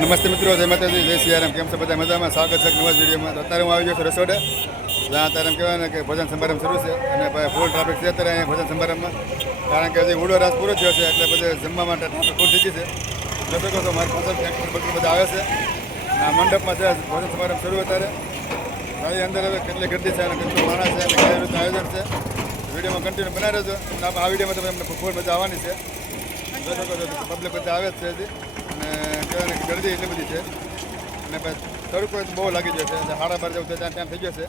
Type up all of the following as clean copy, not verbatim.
નમસ્તે મિત્રો, જય માતાજી, જય સિયારામ. કેમ છે બધા? મજામાં? સ્વાગત છે નવા જ વિડીયોમાં. અત્યારે હું આવી ગયો છું રસોડે, જ્યાં અત્યારે એમ કહેવાય ને કે ભોજન સમારંભ શરૂ છે અને ભાઈ ફૂલ ટ્રાફિક છે અત્યારે અહીંયા ભોજન સમારંભમાં, કારણ કે હજી ઉડો રાસ પૂરો થયો છે એટલે બધે જમવા માટે ટ્રાફિક ફૂલ થઈ ગઈ છે. જોઈ શકો છો મારી પાસે ટ્રેક્ટર બધા આવે છે. આ મંડપમાં છે ભોજન સમારંભ શરૂ અત્યારે. ગાડી અંદર હવે કેટલી ગીરદી છે અને કેટલું માણસ છે અને કઈ રીતનું આયોજન છે, વિડીયોમાં કન્ટિન્યુ બનાવી રહેજો. આ વિડીયોમાં તમે એમને ફૂલ મજા આવવાની છે. જોઈ શકો છો પબ્લિક બધા આવે જ છે હજી, અને કહેવાય ને ગરદી એટલી બધી છે અને પછી તડકો બહુ લાગી ગયો છે. 12:30 જેવું ત્યાં થઈ ગયો છે.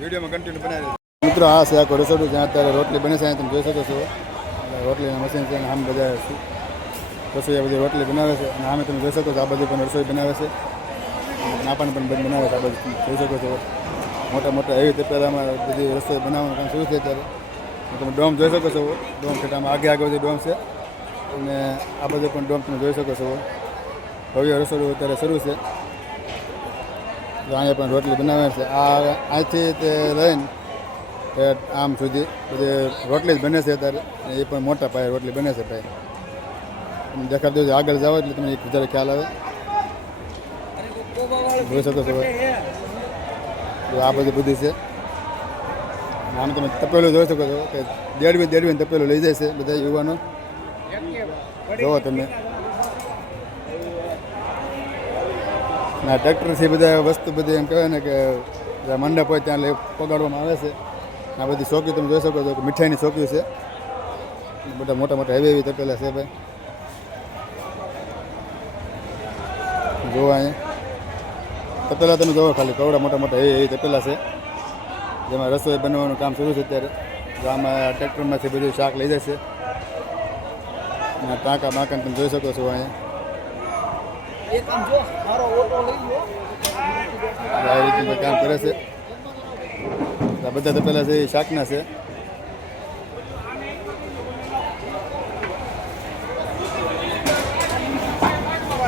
વિડીયોમાં કન્ટિન્યુ બનાવી રહ્યો મિત્રો. આ છે આખો રસોડું જ્યાં અત્યારે રોટલી બને છે. અહીંયા તમે જોઈ શકો છો રોટલીના મશીન છે અને આમ બધા રસોઈયા બધી રોટલી બનાવે છે અને આમે તમે જોઈ શકો છો આ બધી પણ રસોઈ બનાવે છે. નાપાને પણ બંધ બનાવે છે. આ બધું જોઈ શકો છો મોટા મોટા એવી તપેલામાં બધી રસોઈ બનાવવાનું કામ શરૂ છે અત્યારે. તમે ડોમ જોઈ શકો છો. ડોમ ખેટામાં આગે બધી ડોમ છે અને આ બધું પણ ડોમ તમે જોઈ શકો છો. ભવ્ય રસોડું અત્યારે શરૂ છે. અહીંયા પણ રોટલી બનાવે છે. આ અહીંથી તે લઈને આમ સુધી બધી રોટલી જ બને છે અત્યારે. એ પણ મોટા પાયે રોટલી બને છે ભાઈ. તમે દેખાડજો આગળ જાઓ એટલે તમને વધારે ખ્યાલ આવે. જોઈ શકો છો આ બધી બધી છે. આમ તમે તપેલું જોઈ શકો છો કે દેડવીને તપેલું લઈ જાય છે બધા યુવાનો. જોવો તમે ના ટ્રેક્ટરથી બધા વસ્તુ બધી એમ કહેવાય ને કે મંડપ હોય ત્યાં લઈ પગાડવામાં આવે છે. આ બધી ચોકી તમે જોઈ શકો છો કે મીઠાઈની ચોકી છે. બધા મોટા મોટા એવી તપેલા છે ભાઈ. જોવા અહીંયા તપેલા તમે જોવો ખાલી કવડા મોટા મોટા એવી તપેલા છે જેમાં રસોઈ બનાવવાનું કામ શરૂ છે અત્યારે. આમાં ટ્રેક્ટરમાંથી બધું શાક લઈ જશે અને ટાંકા બાંકા તમે જોઈ શકો છો અહીંયા આ રીતે કામ કરે છે. આ બધા તપેલા છે એ શાકના છે.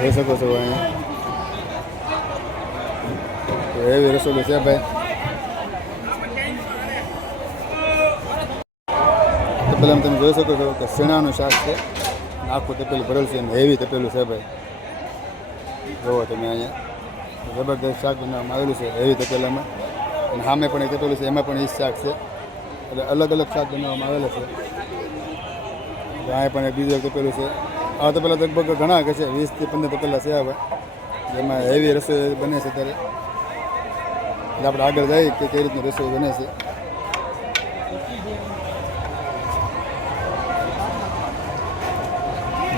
જોઈ શકો છો અહીંયા એવી રસોઈ છે ભાઈ. તપેલામાં તમે જોઈ શકો છો કે શેણાનું શાક છે. આખું તપેલું ભરેલું છે અને હેવી તપેલું છે ભાઈ. જોવો તમે અહીંયા જબરદસ્ત શાક બનાવવામાં આવેલું છે હેવી તપેલામાં. અને સામે પણ એક તપેલું છે એમાં પણ એ શાક છે. એટલે અલગ અલગ શાક બનાવવામાં આવેલા છે. અહીંયા પણ એક બીજું એક તપેલું છે. આ તપેલા લગભગ ઘણા કે છે 20 થી 15 તપેલા છે હવે જેમાં હેવી રસોઈ બને છે ત્યારે. એટલે આપણે આગળ જઈએ કે કઈ રીતની રસોઈ બને છે.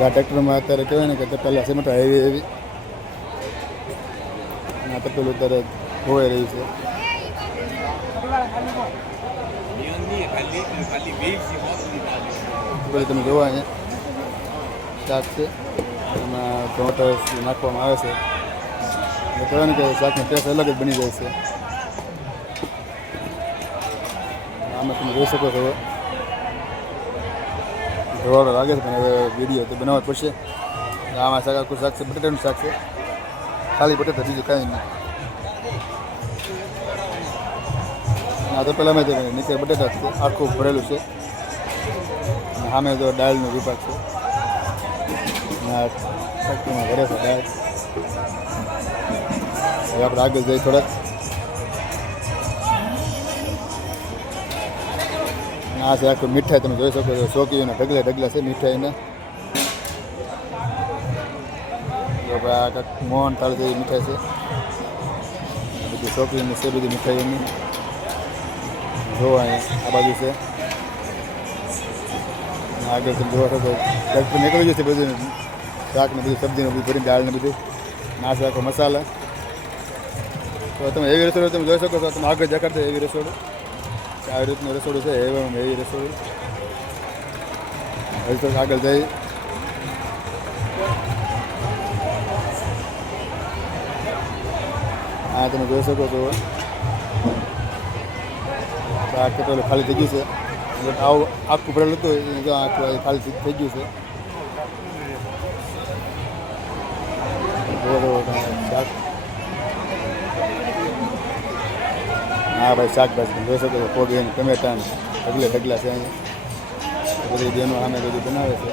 આ ટ્રેક્ટરમાં અત્યારે કહેવાય ને કે તપેલા છે મોટા એવી આ તપેલું અત્યારે ધોવાઈ રહી છે. તમે જોવા અહીંયા શાક છે એમાં ટોમેટો નાખવામાં આવે છે. એટલે કહેવાય ને કે શાકની ટેસ્ટ અલગ જ બની જાય છે. આમાં તમે જોઈ શકો છો ધોવાડો લાગે છે પણ હવે વિડીયો તો બનાવવા જ પડશે. આમાં શાક આખું શાક છે બટેટાનું શાક છે. ખાલી બટેટા બીજું કાંઈ નહીં. આ તો પહેલાંમાં જ નીચે બટેટા છે આખું ભરેલું છે. સામે તો દાળનો વિભાગ છે. ફેક્ટરીમાં ભરે છે દાળ. હવે આપણે આગળ જઈએ થોડાક. આ છે આખું મીઠાઈ તમે જોઈ શકો છો. ચોકીઓના ઢગલા છે મીઠાઈના. આ કાંક મોહન થાળ જેવી મીઠાઈ છે. બધી ચોકીની છે બધી મીઠાઈઓની. જોવા અહીંયા આ બાજુ છે. આગળ તમે જોવા શકો ટ્રેક્ટર નીકળી ગયું છે બધું શાક ને બધું સબ્જીને બધું ભરી દાળ ને બધું. આ છે આખો મસાલા. તો તમે એવી રસોડું તમે જોઈ શકો છો. તમે આગળ દેખાડશો એવી રસોડું. આવી રીતનું રસોડું છે એવી રસોડું. હજી તો આગળ જઈ હા તમે જોઈ શકો છો આ કેટલું ખાલી થઈ ગયું છે. આવું આખું ભરેલું હતું આખું ખાલી થઈ ગયું છે. શાક હા ભાઈ શાકભાજી જોઈ શકો છો. કોબી અને ટમેટા ઢગલા છે અહીંયા બધી બેનો સામે બધું બનાવે છે.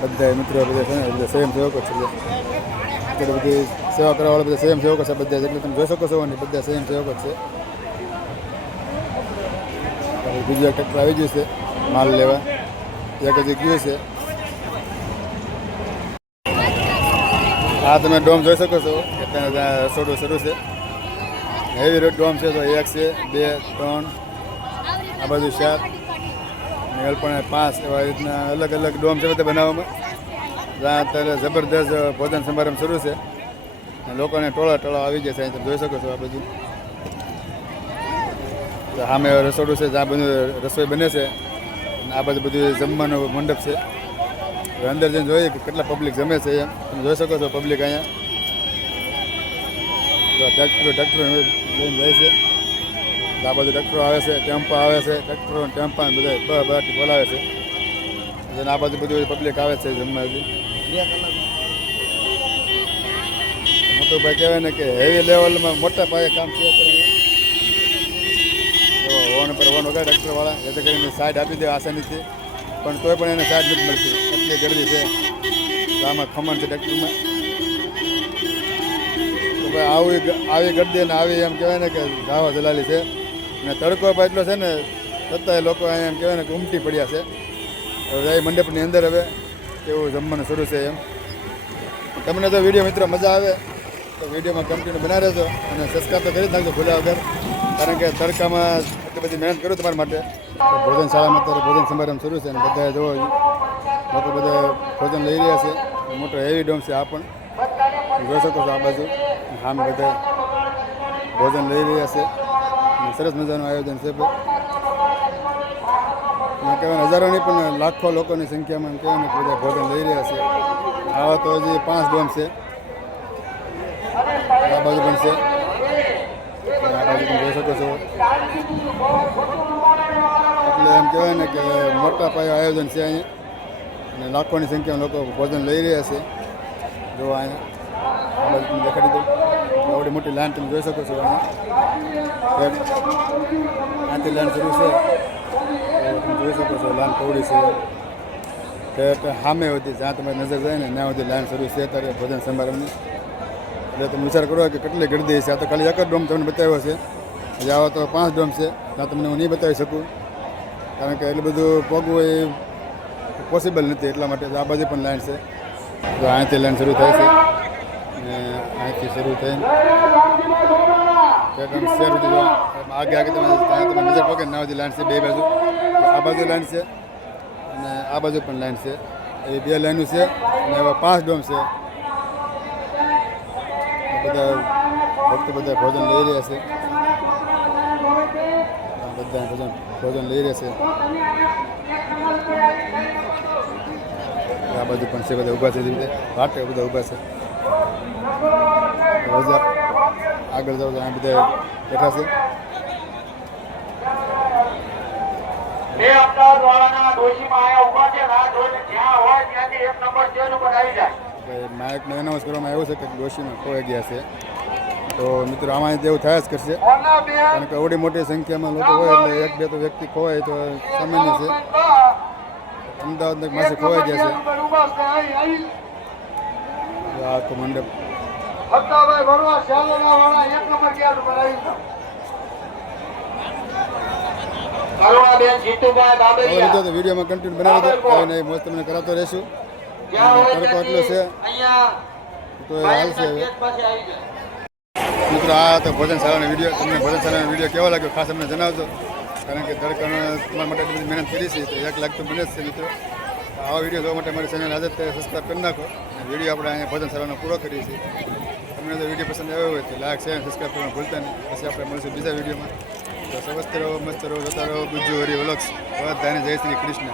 બધા મિત્રો બધા છે ને બધા સ્વયંસેવકો છે અત્યારે બધી સેવા કરવાવાળા બધા સ્વયંસેવકો છે બધા એટલે તમે જોઈ શકો છો ને બધા સ્વયંસેવકો છે. બીજું એક ટ્રેક્ટર આવી ગયું છે માલ લેવા એક હજી ગયું છે. આ તમે ડોમ જોઈ શકો છો કે ત્યાં રસોડું શરૂ છે. હેવી રોડ ડોમ છે તો 1 છે 2 3 આ બાજુ 4 મેલ પણ 5 એવા રીતના અલગ અલગ ડોમ છે બધા બનાવવામાં. ત્યાં અત્યારે જબરદસ્ત ભોજન સમારંભ શરૂ છે. લોકોને ટોળા આવી ગયા છે અહીં તમે જોઈ શકો છો. આ બધું સામે રસોડું છે જ્યાં બધું રસોઈ બને છે. આ બાજુ બધું જમવાનું મંડપ છે. અંદર જઈને જોઈએ કે કેટલા પબ્લિક જમે છે એમ તમે જોઈ શકો છો. પબ્લિક અહીંયા ટ્રેક્ટરો લઈને જાય છે. આ બાજુ ટ્રેક્ટરો આવે છે, ટેમ્પો આવે છે, ટ્રેક્ટરો ટેમ્પા બધા બહારથી બોલાવે છે. અને આ બાજુ બધું પબ્લિક આવે છે જમવા. મોટો ભાઈ કહેવાય ને કે હેવી લેવલમાં મોટા પાયે કામ છે. વોન પર વોન વગર ટ્રેક્ટરવાળા જેથી કરીને સાઈડ આપી દે આસાનીથી, પણ તોય પણ એને સાઈડ નથી મળતી એટલી ગરદી છે. તો આમાં ખમણ છે ટ્રેક્ટરમાં. તો ભાઈ આવી ગરદી ને આવી એમ કહેવાય ને કે ધાવા જલાલી છે. અને તડકો પણ એટલો છે ને છતાંય લોકો અહીંયા એમ કહેવાય ને કે ઉમટી પડ્યા છે. હવે એ મંડપની અંદર હવે કેવું જમવાનું શરૂ છે એમ. તમને જો વિડીયો મિત્રો મજા આવે તો વિડીયોમાં કન્ટિન્યુ બનાવી રહેજો અને સબસ્ક્રાઈબ તો કરી જ નાખજો ભૂલ્યા વગર. કારણ કે તડકામાં એટલી બધી મહેનત કરું તમારા માટે. ભોજન શાળામાં અત્યારે ભોજન સમારંભ શરૂ છે અને બધા જો લોકો બધા ભોજન લઈ રહ્યા છે. મોટો હેવી ડોમ છે આ પણ જોઈ શકો છો. આ બાજુ આમ બધા ભોજન લઈ રહ્યા છે. સરસ મજાનું આયોજન છે. કહેવાય હજારોની પણ લાખો લોકોની સંખ્યામાં કહેવાય ને બધા ભોજન લઈ રહ્યા છે. આવા તો હજી 5 ડોમ છે. આ બાજુ પણ છે. આ બાજુ પણ જોઈ શકો છો. એટલે એમ કહેવાય ને કે મોટા પાયે આયોજન છે અહીંયા અને લાખોની સંખ્યામાં લોકો ભોજન લઈ રહ્યા છે. જો અહીંયા આ બાજુ તમે દેખાડી દઉં આવડી મોટી લાઈન તમે જોઈ શકો છો. અહીંયા આથી લાઈન શરૂ છે. તમે જોઈ શકો છો લાઈન કવડી છે તે સામે હતી જ્યાં તમારી નજર જાય ને ત્યાં સુધી લાઈન શરૂ છે અત્યારે ભોજન સમારંભની. એટલે તમે વિચાર કરો કે કેટલી ગરદી છે. આ તો ખાલી એક જ ડોમ તમને બતાવ્યો છે. હજી આવો તો 5 ડોમ છે. ત્યાં તમને હું નહીં બતાવી શકું કારણ કે એટલું બધું પગવું એ પોસિબલ નથી. એટલા માટે આ બાજુ પણ લાઈન છે. તો અહીંથી લાઈન શરૂ થાય છે અને અહીંથી શરૂ થઈને શેર સુધી આગે તમે નજર પગે ના બધી લાઈન છે. બે બાજુ આ બાજુ લાઈન છે અને આ બાજુ પણ લાઈન છે. એ 2 લાઈનો છે અને એવા 5 ડોમ છે. બધા ભક્તો બધા ભોજન લઈ રહ્યા છે. બધા ભોજન લઈ રહ્યા છે. આ બાજુ પણ છે બધા ઊભા છે. જેવી રીતે વાટે બધા ઊભા છે. આગળ જાવ આ બધા બેઠા છે. માઇકને એનાઉન્સ કરવામાં આવ્યું છે કે ડોશીમાં ખોવાઈ ગયા છે. તો મિત્રો આમાં એવું થયા જ કરશે કારણ કે આવડી મોટી સંખ્યામાં લોકો હોય એટલે 1-2 તો વ્યક્તિ ખોવાય તો સામાન્ય છે. અમદાવાદના માસે ખોવાઈ ગયા છે. આખો મંડપ વિડીયોમાં કન્ટિન્યુ બનાવી દો. નહીં મોજ તમને કરાવતો રહેશું. તડકો એટલો છે તો હાલશે. મિત્રો આ તો ભોજન શાળાનો વિડીયો. તમને ભોજન શાળાનો વિડીયો કેવો લાગ્યો ખાસ અમને જણાવજો. કારણ કે તડકાનો તમારા માટે એટલી બધી મહેનત કરી છે તો 1 લાખ તો બને જ છે મિત્રો. આવા વિડીયો જોવા માટે મારી ચેનલ આદત સબસ્ક્રાઈબ કરી નાખો. વિડીયો આપણે અહીંયા ભોજન શાળાનો પૂરો કરીએ છીએ. તમને જો વિડીયો પસંદ આવ્યો હોય તો લાઈક શેર સબસ્ક્રાઈબ કરવાનું ભૂલતા નહીં. પછી આપણે મળીશું બીજા વિડીયોમાં. તો સ્વસ્થ રહો, મસ્ત રહો, જોતા રહો. ગુજ્જુ હરી વ્લોગ્સ. બધાને જય શ્રી કૃષ્ણ.